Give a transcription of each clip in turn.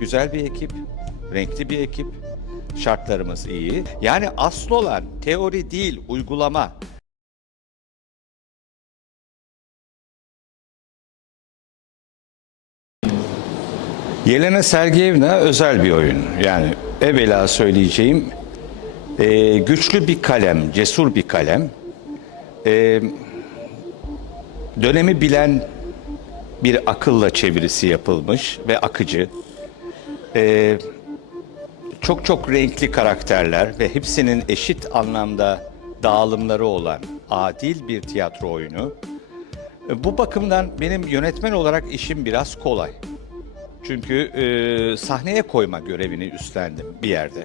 Güzel bir ekip, renkli bir ekip, şartlarımız iyi. Yani asıl olan teori değil, uygulama. Yelena Sergeyevna özel bir oyun. Yani evvela söyleyeceğim e, güçlü bir kalem, cesur bir kalem. E, dönemi bilen bir akılla çevirisi yapılmış ve akıcı. E, çok çok renkli karakterler ve hepsinin eşit anlamda dağılımları olan adil bir tiyatro oyunu. E, Bu bakımdan benim yönetmen olarak işim biraz kolay. Çünkü e, sahneye koyma görevini üstlendim bir yerde.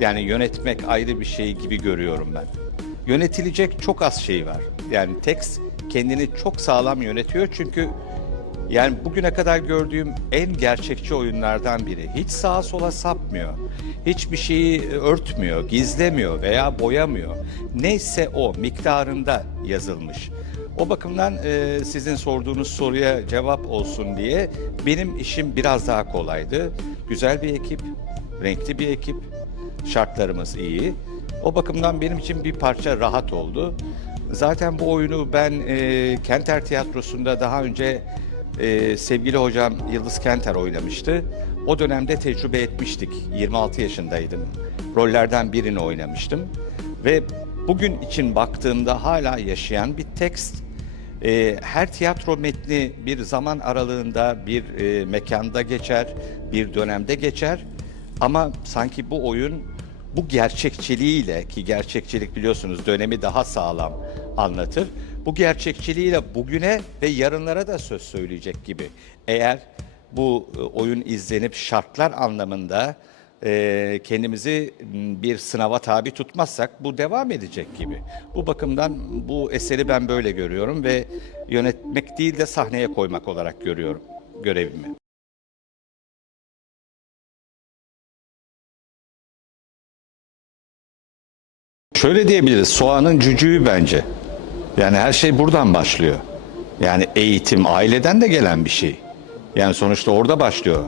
Yani yönetmek ayrı bir şey gibi görüyorum ben. Yönetilecek çok az şey var. Yani tekst kendini çok sağlam yönetiyor çünkü yani bugüne kadar gördüğüm en gerçekçi oyunlardan biri. Hiç sağa sola sapmıyor. Hiçbir şeyi örtmüyor, gizlemiyor veya boyamıyor. Neyse o miktarında yazılmış. O bakımdan e, sizin sorduğunuz soruya cevap olsun diye benim işim biraz daha kolaydı. Güzel bir ekip, renkli bir ekip, şartlarımız iyi. O bakımdan benim için bir parça rahat oldu. Zaten bu oyunu ben e, Kenter Tiyatrosu'nda daha önce e, sevgili hocam Yıldız Kenter oynamıştı. O dönemde tecrübe etmiştik. 26 yaşındaydım. Rollerden birini oynamıştım. Ve bugün için baktığımda hala yaşayan bir tekst. E, her tiyatro metni bir zaman aralığında, bir e, mekanda geçer, bir dönemde geçer. Ama sanki bu oyun bu gerçekçiliğiyle ki gerçekçilik biliyorsunuz dönemi daha sağlam anlatır. Bu gerçekçiliğiyle bugüne ve yarınlara da söz söyleyecek gibi. Eğer bu e, oyun izlenip şartlar anlamında e, kendimizi bir sınava tabi tutmazsak bu devam edecek gibi. Bu bakımdan bu eseri ben böyle görüyorum ve yönetmek değil de sahneye koymak olarak görüyorum görevimi. Şöyle diyebiliriz, soğanın cücüğü bence. Yani her şey buradan başlıyor. Yani eğitim aileden de gelen bir şey. Yani sonuçta orada başlıyor.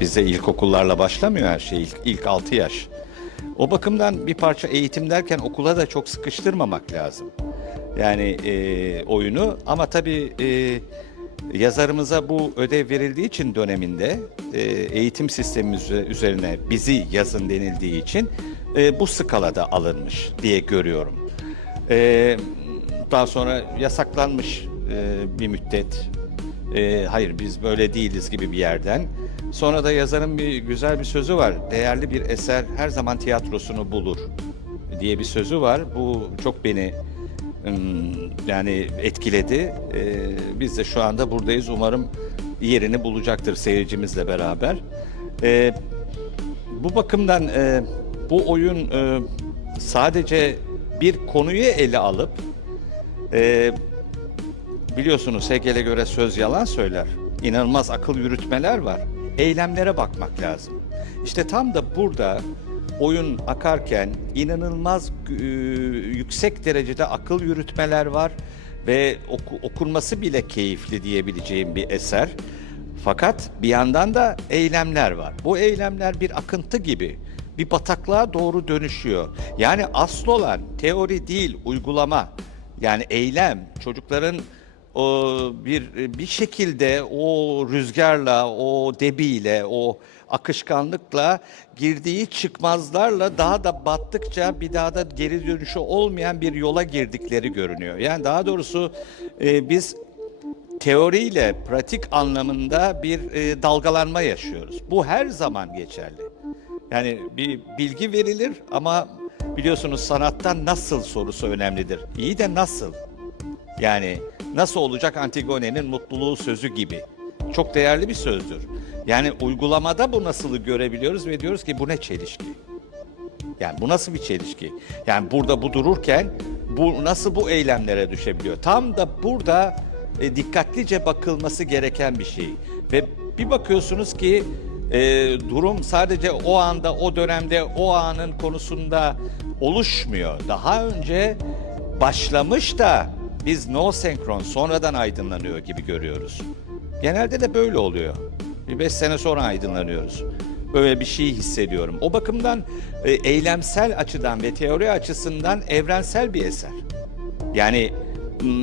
Bizde ilkokullarla başlamıyor her şey, ilk, ilk 6 yaş. O bakımdan bir parça eğitim derken okula da çok sıkıştırmamak lazım. Yani e, oyunu ama tabii e, yazarımıza bu ödev verildiği için döneminde e, eğitim sistemimiz üzerine bizi yazın denildiği için e, bu skalada alınmış diye görüyorum. E, daha sonra yasaklanmış e, bir müddet. E, hayır biz böyle değiliz gibi bir yerden. Sonra da yazarın bir güzel bir sözü var. Değerli bir eser her zaman tiyatrosunu bulur diye bir sözü var. Bu çok beni yani etkiledi. E, biz de şu anda buradayız. Umarım yerini bulacaktır seyircimizle beraber. E, bu bakımdan e, bu oyun e, sadece bir konuyu ele alıp e, biliyorsunuz Hegel'e göre söz yalan söyler. İnanılmaz akıl yürütmeler var. Eylemlere bakmak lazım. İşte tam da burada oyun akarken inanılmaz e, yüksek derecede akıl yürütmeler var ve oku- okunması bile keyifli diyebileceğim bir eser. Fakat bir yandan da eylemler var. Bu eylemler bir akıntı gibi bir bataklığa doğru dönüşüyor. Yani asıl olan teori değil, uygulama. Yani eylem, çocukların o bir bir şekilde o rüzgarla, o debiyle, o akışkanlıkla girdiği çıkmazlarla daha da battıkça bir daha da geri dönüşü olmayan bir yola girdikleri görünüyor. Yani daha doğrusu e, biz teoriyle pratik anlamında bir e, dalgalanma yaşıyoruz. Bu her zaman geçerli. Yani bir bilgi verilir ama biliyorsunuz sanatta nasıl sorusu önemlidir. İyi de nasıl? Yani nasıl olacak Antigone'nin mutluluğu sözü gibi. Çok değerli bir sözdür. Yani uygulamada bu nasılı görebiliyoruz ve diyoruz ki bu ne çelişki? Yani bu nasıl bir çelişki? Yani burada bu dururken bu nasıl bu eylemlere düşebiliyor? Tam da burada e, dikkatlice bakılması gereken bir şey. Ve bir bakıyorsunuz ki e, durum sadece o anda, o dönemde, o anın konusunda oluşmuyor. Daha önce başlamış da biz no senkron sonradan aydınlanıyor gibi görüyoruz. Genelde de böyle oluyor. Bir beş sene sonra aydınlanıyoruz. Böyle bir şey hissediyorum. O bakımdan e, eylemsel açıdan ve teori açısından evrensel bir eser. Yani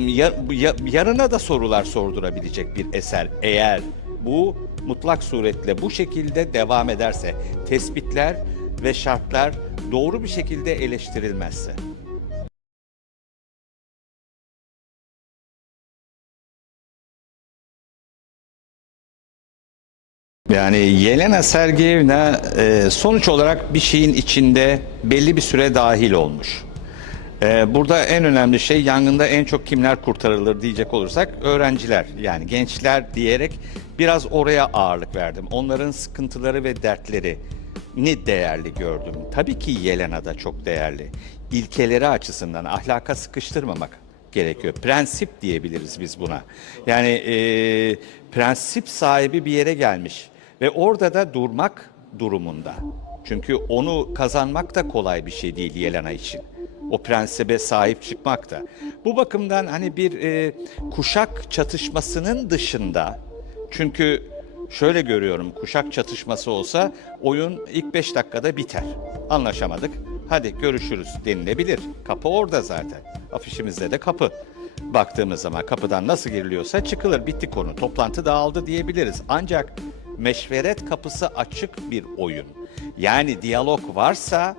ya- ya- yarına da sorular sordurabilecek bir eser eğer bu mutlak suretle bu şekilde devam ederse, tespitler ve şartlar doğru bir şekilde eleştirilmezse. Yani Yelena Sergeyevna e, sonuç olarak bir şeyin içinde belli bir süre dahil olmuş. E, burada en önemli şey yangında en çok kimler kurtarılır diyecek olursak öğrenciler yani gençler diyerek biraz oraya ağırlık verdim. Onların sıkıntıları ve dertleri ne değerli gördüm. Tabii ki Yelena da çok değerli. İlkeleri açısından ahlaka sıkıştırmamak gerekiyor. Prensip diyebiliriz biz buna. Yani e, prensip sahibi bir yere gelmiş ve orada da durmak durumunda. Çünkü onu kazanmak da kolay bir şey değil Yelena için. O prensibe sahip çıkmak da. Bu bakımdan hani bir e, kuşak çatışmasının dışında çünkü şöyle görüyorum kuşak çatışması olsa oyun ilk 5 dakikada biter. Anlaşamadık. Hadi görüşürüz denilebilir. Kapı orada zaten. Afişimizde de kapı. Baktığımız zaman kapıdan nasıl giriliyorsa çıkılır. Bitti konu. Toplantı dağıldı diyebiliriz. Ancak meşveret kapısı açık bir oyun. Yani diyalog varsa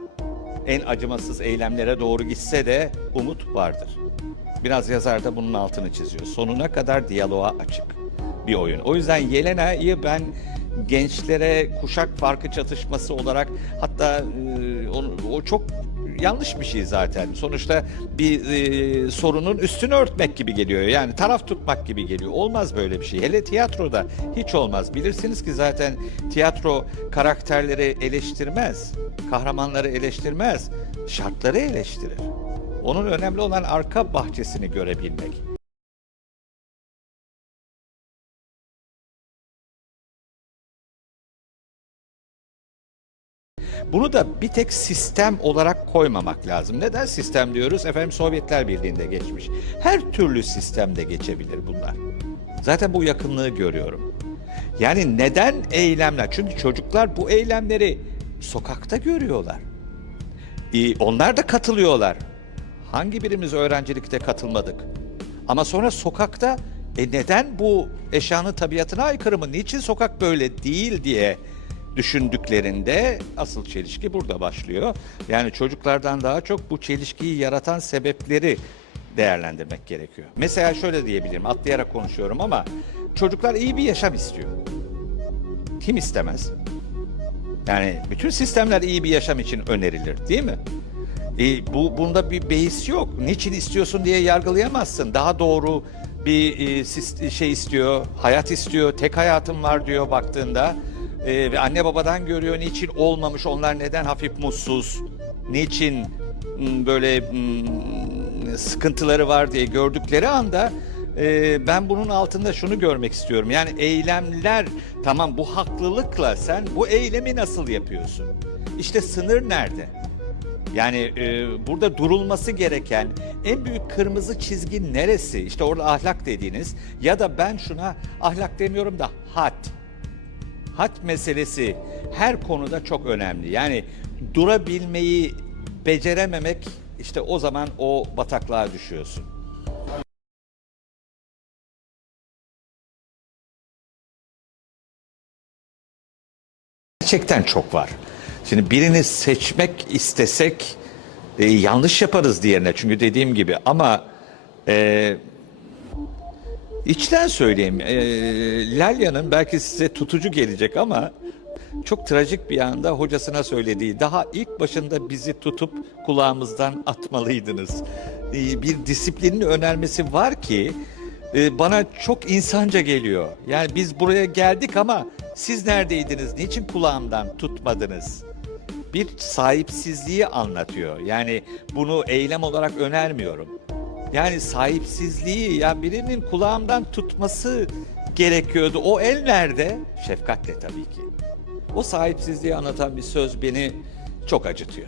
en acımasız eylemlere doğru gitse de umut vardır. Biraz yazar da bunun altını çiziyor. Sonuna kadar diyaloğa açık bir oyun. O yüzden Yelena'yı ben gençlere kuşak farkı çatışması olarak hatta e, o, o çok yanlış bir şey zaten. Sonuçta bir e, sorunun üstünü örtmek gibi geliyor. Yani taraf tutmak gibi geliyor. Olmaz böyle bir şey. Hele tiyatroda hiç olmaz. Bilirsiniz ki zaten tiyatro karakterleri eleştirmez. Kahramanları eleştirmez. Şartları eleştirir. Onun önemli olan arka bahçesini görebilmek. Bunu da bir tek sistem olarak koymamak lazım. Neden sistem diyoruz? Efendim Sovyetler Birliği'nde geçmiş. Her türlü sistemde geçebilir bunlar. Zaten bu yakınlığı görüyorum. Yani neden eylemler? Çünkü çocuklar bu eylemleri sokakta görüyorlar. Ee, onlar da katılıyorlar. Hangi birimiz öğrencilikte katılmadık? Ama sonra sokakta e neden bu eşyanın tabiatına aykırı mı? Niçin sokak böyle değil diye düşündüklerinde asıl çelişki burada başlıyor. Yani çocuklardan daha çok bu çelişkiyi yaratan sebepleri değerlendirmek gerekiyor. Mesela şöyle diyebilirim, atlayarak konuşuyorum ama çocuklar iyi bir yaşam istiyor. Kim istemez? Yani bütün sistemler iyi bir yaşam için önerilir değil mi? E, bu bunda bir beis yok. Niçin istiyorsun diye yargılayamazsın. Daha doğru bir e, şey istiyor, hayat istiyor, tek hayatım var diyor baktığında. E, ve anne babadan görüyor niçin olmamış, onlar neden hafif mutsuz, niçin m, böyle m, sıkıntıları var diye gördükleri anda e, ben bunun altında şunu görmek istiyorum. Yani eylemler tamam bu haklılıkla sen bu eylemi nasıl yapıyorsun? İşte sınır nerede? Yani e, burada durulması gereken en büyük kırmızı çizgi neresi? İşte orada ahlak dediğiniz ya da ben şuna ahlak demiyorum da had. Had meselesi her konuda çok önemli. Yani durabilmeyi becerememek işte o zaman o bataklığa düşüyorsun. Gerçekten çok var. Şimdi birini seçmek istesek e, yanlış yaparız diğerine. Çünkü dediğim gibi ama e, içten söyleyeyim. E, Lalya'nın belki size tutucu gelecek ama çok trajik bir anda hocasına söylediği daha ilk başında bizi tutup kulağımızdan atmalıydınız. E, bir disiplinin önermesi var ki e, bana çok insanca geliyor. Yani biz buraya geldik ama siz neredeydiniz? Niçin kulağımdan tutmadınız? Bir sahipsizliği anlatıyor. Yani bunu eylem olarak önermiyorum. Yani sahipsizliği ya birinin kulağımdan tutması gerekiyordu. O el nerede? Şefkatle tabii ki. O sahipsizliği anlatan bir söz beni çok acıtıyor.